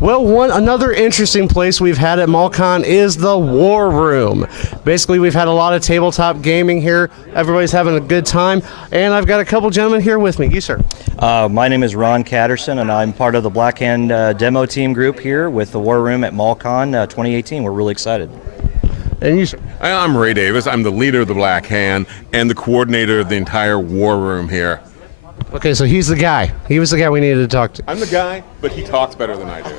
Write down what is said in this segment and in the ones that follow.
Well, another interesting place we've had at MallCon is the War Room. Basically, we've had a lot of tabletop gaming here. Everybody's having a good time, and I've got a couple gentlemen here with me. You, sir. My name is Ron Catterson, and I'm part of the Black Hand demo team group here with the War Room at MallCon 2018. We're really excited. And you, sir. I'm Ray Davis. I'm the leader of the Black Hand and the coordinator of the entire War Room here. Okay, so he's the guy. He was the guy we needed to talk to. I'm the guy, but he talks better than I do.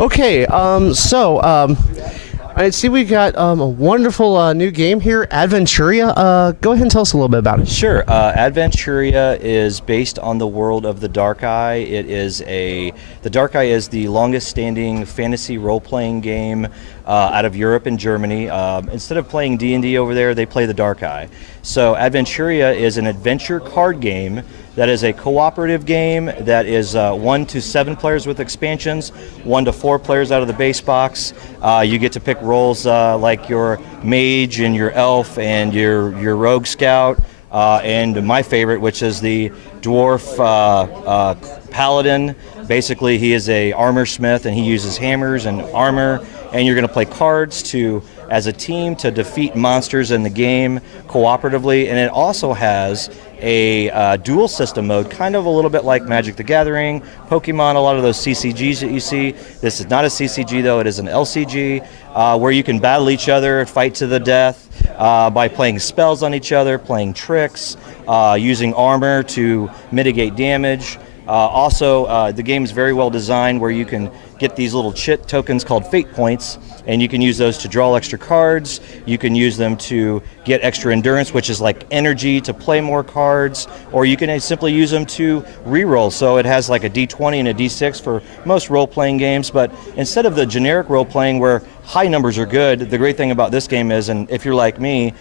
Okay, I see we got a wonderful new game here, Adventuria. Go ahead and tell us a little bit about it. Sure. Adventuria is based on the world of the Dark Eye. The Dark Eye is the longest-standing fantasy role-playing game out of Europe and Germany. Instead of playing D&D over there, they play the Dark Eye. So Adventuria is an adventure card game that is a cooperative game that is 1 to 7 players with expansions, 1 to 4 players out of the base box. You get to pick roles like your mage and your elf and your rogue scout, and my favorite, which is the dwarf paladin. Basically, he is a armor smith, and he uses hammers and armor, and you're going to play cards as a team to defeat monsters in the game cooperatively. And it also has a dual system mode, kind of a little bit like Magic the Gathering, Pokemon, a lot of those CCGs that you see. This is not a CCG, though. It is an LCG, where you can battle each other, fight to the death by playing spells on each other, playing tricks, using armor to mitigate damage. Also, the game is very well designed where you can get these little chit tokens called fate points, and you can use those to draw extra cards. You can use them to get extra endurance, which is like energy to play more cards, or you can simply use them to reroll. So it has like a D20 and a D6 for most role-playing games, but instead of the generic role-playing where high numbers are good, the great thing about this game is, and if you're like me,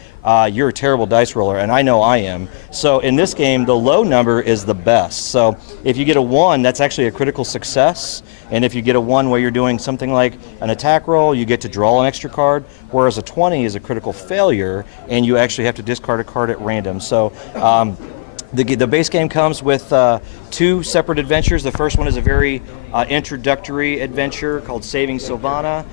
you're a terrible dice roller, and I know I am. So in this game, the low number is the best. So if you get a 1, that's actually a critical success. And if you get a 1 where you're doing something like an attack roll, you get to draw an extra card, whereas a 20 is a critical failure, and you actually have to discard a card at random. So the base game comes with 2 separate adventures. The first one is a very introductory adventure called Saving Sylvana,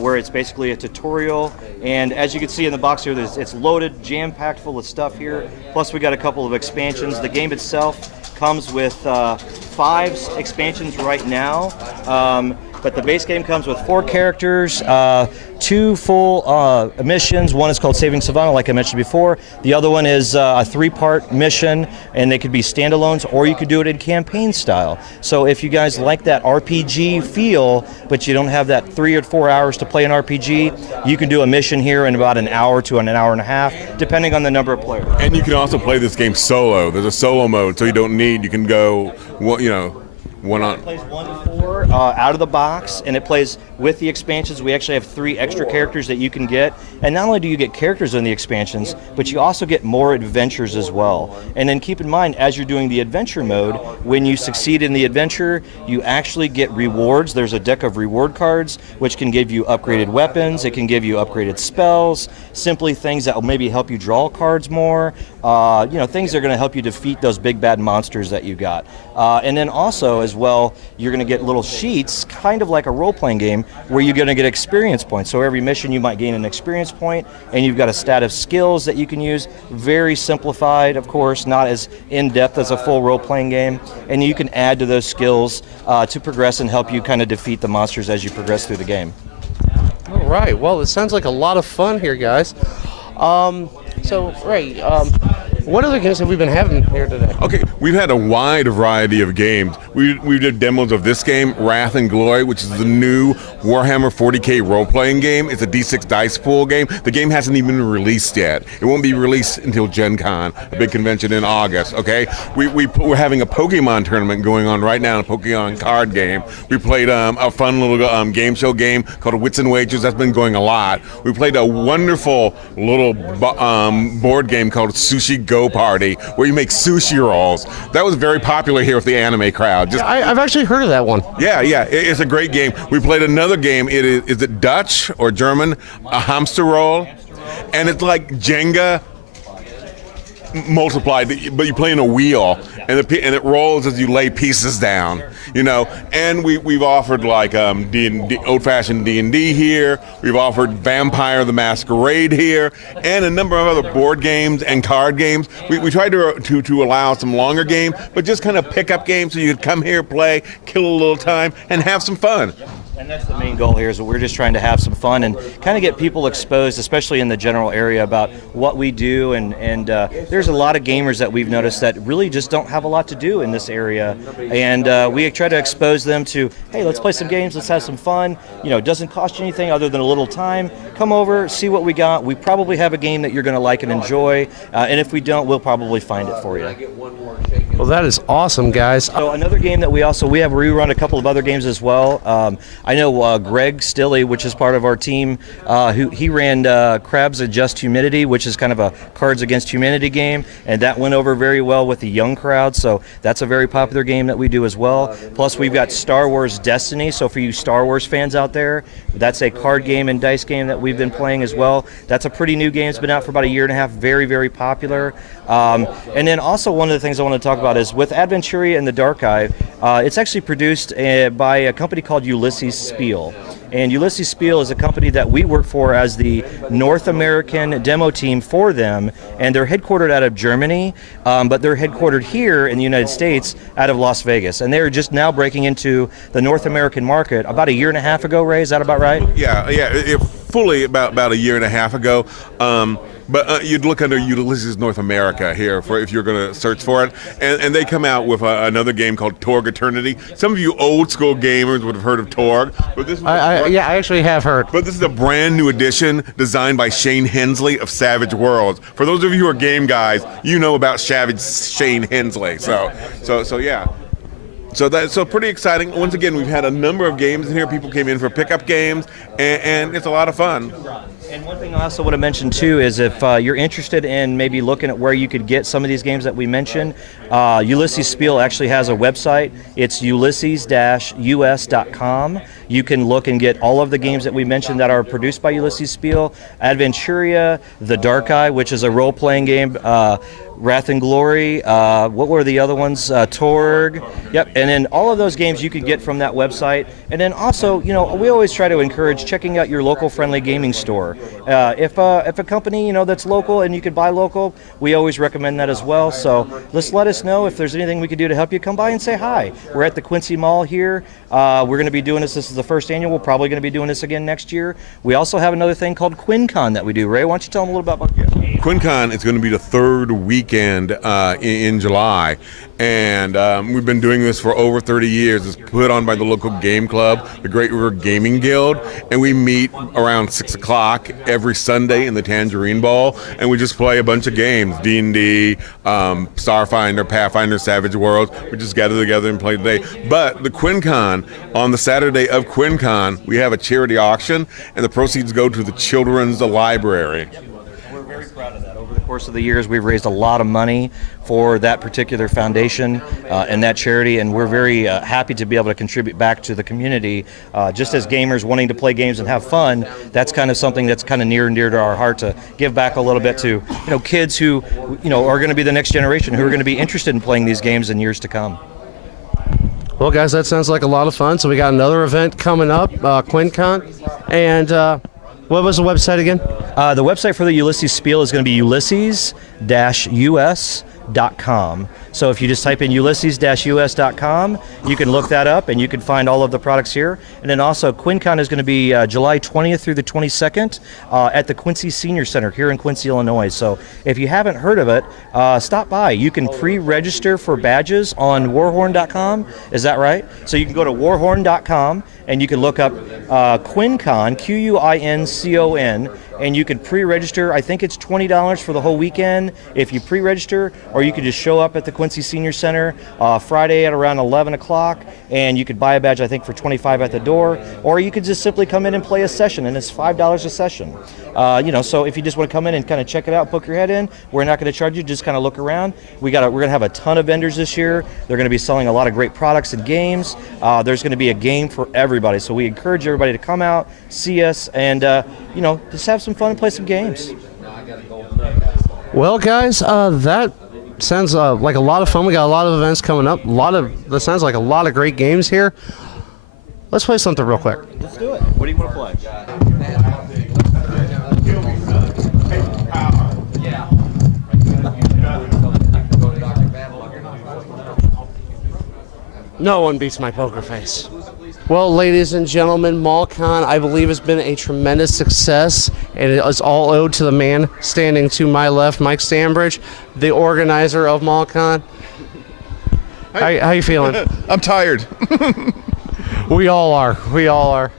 where it's basically a tutorial. And as you can see in the box here, it's loaded, jam-packed full of stuff here. Plus we got a couple of expansions. The game itself comes with 5 expansions right now. But the base game comes with 4 characters, 2 full missions. One is called Saving Sylvana, like I mentioned before. The other one is a 3-part mission, and they could be standalones, or you could do it in campaign style. So if you guys like that RPG feel, but you don't have that 3 or 4 hours to play an RPG, you can do a mission here in about an hour to an hour and a half, depending on the number of players. And you can also play this game solo. There's a solo mode, so you can go, one on. It plays 1 to 4 out of the box, and it plays with the expansions. We actually have 3 extra characters that you can get, and not only do you get characters in the expansions, but you also get more adventures as well. And then keep in mind, as you're doing the adventure mode, when you succeed in the adventure, you actually get rewards. There's a deck of reward cards, which can give you upgraded weapons. It can give you upgraded spells, simply things that will maybe help you draw cards more. Things that are going to help you defeat those big bad monsters that you got. And then also as well, you're going to get little sheets, kind of like a role-playing game, where you're going to get experience points. So every mission you might gain an experience point, and you've got a stat of skills that you can use. Very simplified, of course, not as in-depth as a full role-playing game. And you can add to those skills to progress and help you kind of defeat the monsters as you progress through the game. All right. Well, it sounds like a lot of fun here, guys. So, Ray, what other games have we been having here today? Okay, we've had a wide variety of games. We did demos of this game, Wrath and Glory, which is the new Warhammer 40K role-playing game. It's a D6 dice pool game. The game hasn't even been released yet. It won't be released until Gen Con, a big convention in August, okay? We're having a Pokemon tournament going on right now, a Pokemon card game. We played a fun little game show game called Wits and Wagers. That's been going a lot. We played a wonderful little board game called Sushi Go Party, where you make sushi rolls. That was very popular here with the anime crowd. I've actually heard of that one. Yeah, it's a great game. We played another game. Is it Dutch or German? A hamster roll, and it's like Jenga multiplied, but you play in a wheel, and it rolls as you lay pieces down, you know. And we've offered like D&D, old-fashioned D&D here. We've offered Vampire the Masquerade here, and a number of other board games and card games. We tried to allow some longer games, but just kind of pick up games so you could come here, play, kill a little time, and have some fun. And that's the main goal here, is that we're just trying to have some fun and kind of get people exposed, especially in the general area, about what we do. And there's a lot of gamers that we've noticed that really just don't have a lot to do in this area. And we try to expose them to, hey, let's play some games, let's have some fun. You know, it doesn't cost you anything other than a little time. Come over, see what we got. We probably have a game that you're going to like and enjoy. And if we don't, we'll probably find it for you. Well, that is awesome, guys. So another game that we run a couple of other games as well. I know Greg Stilley, which is part of our team, he ran Crabs Adjust Humidity, which is kind of a Cards Against Humanity game, and that went over very well with the young crowd, so that's a very popular game that we do as well. Plus, we've got Star Wars Destiny, so for you Star Wars fans out there, that's a card game and dice game that we've been playing as well. That's a pretty new game. It's been out for about a year and a half, very, very popular. And then also one of the things I want to talk about is with Adventuria and the Dark Eye, it's actually produced by a company called Ulysses Spiel. And Ulysses Spiel is a company that we work for as the North American demo team for them, and they're headquartered out of Germany, but they're headquartered here in the United States out of Las Vegas. And they're just now breaking into the North American market about a year and a half ago, Ray, is that about right? Yeah, fully about a year and a half ago. But you'd look under Ulysses North America here for if you're going to search for it. And they come out with another game called Torg Eternity. Some of you old school gamers would have heard of Torg. But this I actually have heard. But this is a brand new edition designed by Shane Hensley of Savage Worlds. For those of you who are game guys, you know about Shane Hensley. So yeah. So pretty exciting. Once again, we've had a number of games in here. People came in for pickup games, and it's a lot of fun. And one thing I also want to mention too is if you're interested in maybe looking at where you could get some of these games that we mentioned, Ulysses Spiel actually has a website. It's ulysses-us.com. You can look and get all of the games that we mentioned that are produced by Ulysses Spiel. Adventuria, The Dark Eye, which is a role-playing game, Wrath and Glory, what were the other ones? Torg. Yep, and then all of those games you can get from that website. And then also, you know, we always try to encourage checking out your local friendly gaming store. If a company, you know, that's local and you can buy local, we always recommend that as well. So just let us know if there's anything we can do to help you. Come by and say hi. We're at the Quincy Mall here. We're going to be doing this. This is the first annual. We're probably going to be doing this again next year. We also have another thing called QuinCon that we do. Ray, why don't you tell them a little bit about that? QuinCon is going to be the third weekend in July, and we've been doing this for over 30 years. It's put on by the local game club, the Great River Gaming Guild, and we meet around 6 o'clock every Sunday in the Tangerine Ball, and we just play a bunch of games, D&D, Starfinder, Pathfinder, Savage Worlds. We just gather together and play today. But the QuinCon, on the Saturday of QuinCon, we have a charity auction, and the proceeds go to the Children's Library. We're very proud of that. Over the course of the years, we've raised a lot of money for that particular foundation and that charity, and we're very happy to be able to contribute back to the community. Just as gamers wanting to play games and have fun, that's kind of something that's kind of near and dear to our heart, to give back a little bit to, you know, kids who, you know, are going to be the next generation, who are going to be interested in playing these games in years to come. Well, guys, that sounds like a lot of fun. So we got another event coming up, QuinCon, and what was the website again? The website for the Ulysses Spiel is going to be ulysses-us.com. So if you just type in ulysses-us.com, you can look that up and you can find all of the products here. And then also QuinCon is going to be July 20th through the 22nd at the Quincy Senior Center here in Quincy, Illinois. So if you haven't heard of it, stop by. You can pre-register for badges on warhorn.com. Is that right? So you can go to warhorn.com and you can look up QuinCon, QuinCon, and you can pre-register. I think it's $20 for the whole weekend if you pre-register, or you could just show up at the Quincy Senior Center Friday at around 11 o'clock, and you could buy a badge, I think, for $25 at the door, or you could just simply come in and play a session, and it's $5 a session. You know, so if you just want to come in and kind of check it out, book your head in, we're not going to charge you, just kind of look around. We're going to have a ton of vendors this year. They're going to be selling a lot of great products and games. There's going to be a game for everybody, so we encourage everybody to come out, see us, and you know, just have some fun and play some games. Well, guys, that sounds like a lot of fun. We got a lot of events coming up. That sounds like a lot of great games here. Let's play something real quick. Let's do it. What do you want to play? No one beats my poker face. Well, ladies and gentlemen, MallCon, I believe, has been a tremendous success, and it is all owed to the man standing to my left, Mike Stanbridge, the organizer of MallCon. How you feeling? I'm tired. We all are. We all are.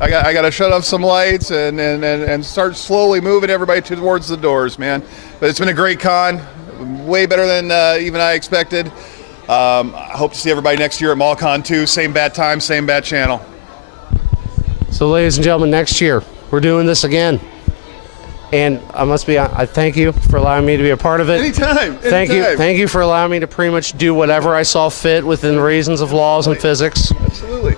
I got to shut off some lights and start slowly moving everybody towards the doors, man. But it's been a great con, way better than even I expected. I hope to see everybody next year at MallCon 2. Same bat time, same bat channel. So, ladies and gentlemen, next year we're doing this again, and I thank you for allowing me to be a part of it. Anytime. Thank you for allowing me to pretty much do whatever I saw fit within the reasons of laws and physics. Absolutely.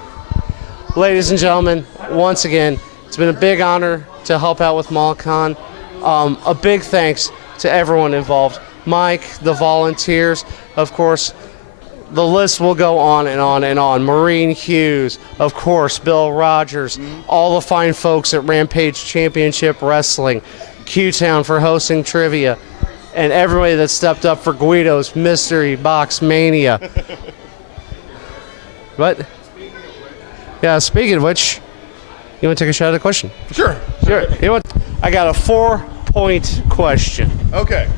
Ladies and gentlemen, once again, it's been a big honor to help out with MallCon. A big thanks to everyone involved. Mike, the volunteers, of course. The list will go on and on and on. Maureen Hughes, of course, Bill Rogers, all the fine folks at Rampage Championship Wrestling, Q-Town for hosting trivia, and everybody that stepped up for Guido's Mystery Box Mania. But, yeah, speaking of which, you want to take a shot at the question? Sure. Sure. You know what? I got a 4-point question. Okay.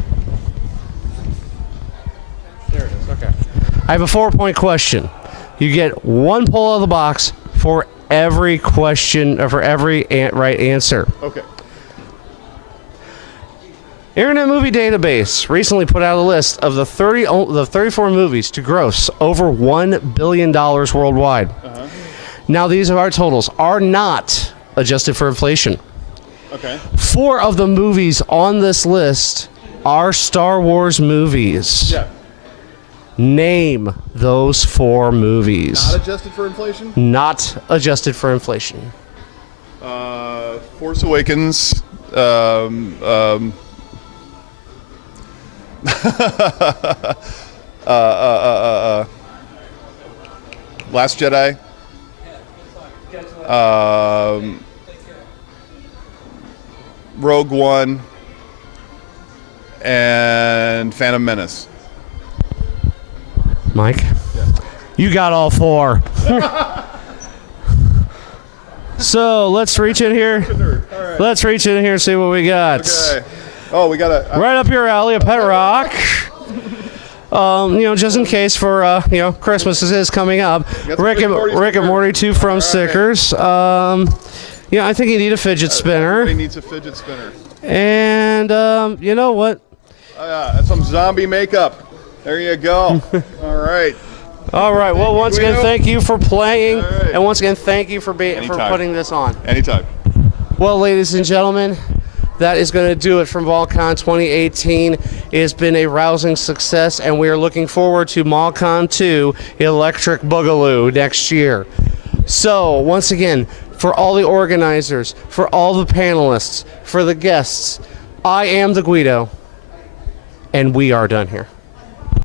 There it is. Okay. I have a 4-point question. You get 1 pull out of the box for every question or for every right answer. Okay. Internet Movie Database recently put out a list of the 34 movies to gross over $1 billion worldwide. Now, these are our totals, are not adjusted for inflation. Okay. 4 of the movies on this list are Star Wars movies. Yeah. Name those 4 movies. Not adjusted for inflation? Not adjusted for inflation. Force Awakens. Last Jedi. Rogue One. And Phantom Menace. Mike? You got all 4. So let's reach in here. All right. Let's reach in here and see what we got. Okay. Oh, we got a. Right up your alley, a pet rock. Just in case for Christmas is coming up. Rick and Morty 2 from stickers. I think you need a fidget spinner. Everybody needs a fidget spinner. And you know what? That's some zombie makeup. There you go. All right. All right. Well, once again, thank you for playing, All right. and once again, thank you for Anytime. putting this on. Anytime. Well, ladies and gentlemen, that is going to do it from MallCon 2018. It has been a rousing success, and we are looking forward to MallCon 2 Electric Boogaloo next year. So, once again, for all the organizers, for all the panelists, for the guests, I am the Guido, and we are done here.